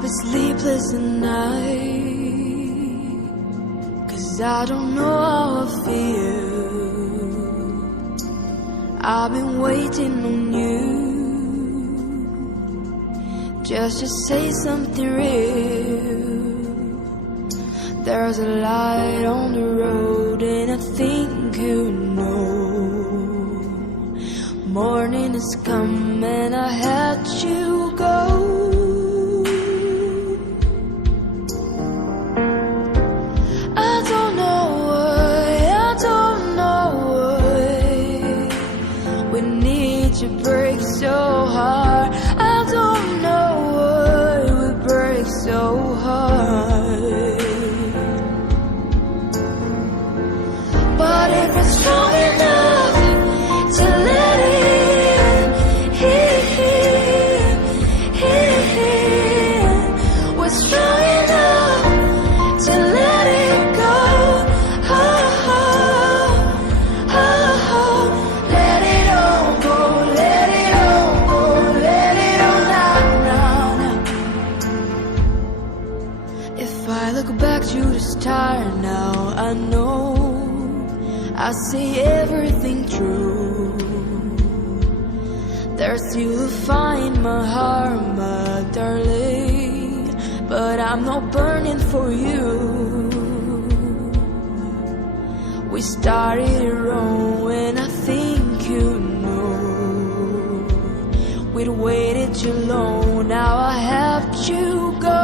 I've been sleepless at night, 'cause I don't know how I feel. I've been waiting on you, just to say something real. There's a light on the road and I think you know. Morning is coming, I had you go. I don't know why we need to break so hard. I don't know why we break so hard. But if it's strong enough to let it in, we're strong enough to let it go. Let it all go, let it all go, let it all now. If I look back to the start now, I know I see everything true. There's still a fire in my heart, my darling, but I'm not burning for you. We started it wrong and I think you know. We'd waited too long, now I have to go.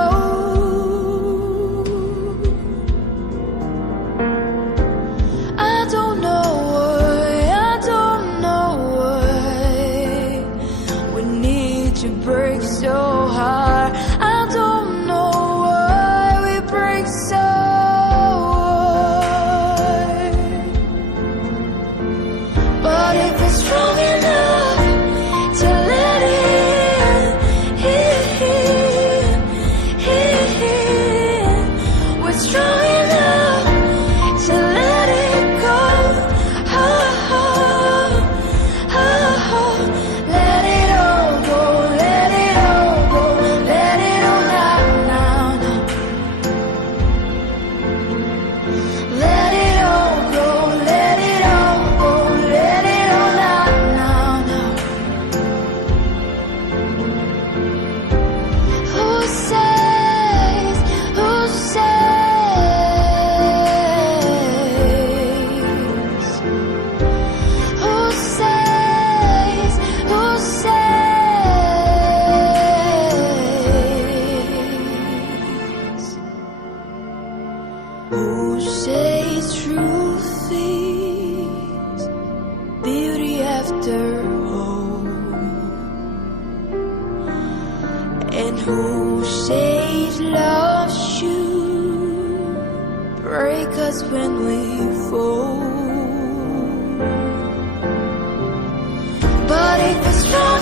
I don't know why we need to break so hard. I don't know why we break so hard. But if it's strong enough to let it in, we're strong enough to let it go. Let it all go, let it all go, let it all now. Let it all go, let it all go, let it all now. Who says, who says, who says, who says truth is beauty after all? And who says love should break us when we fall? But if it's strong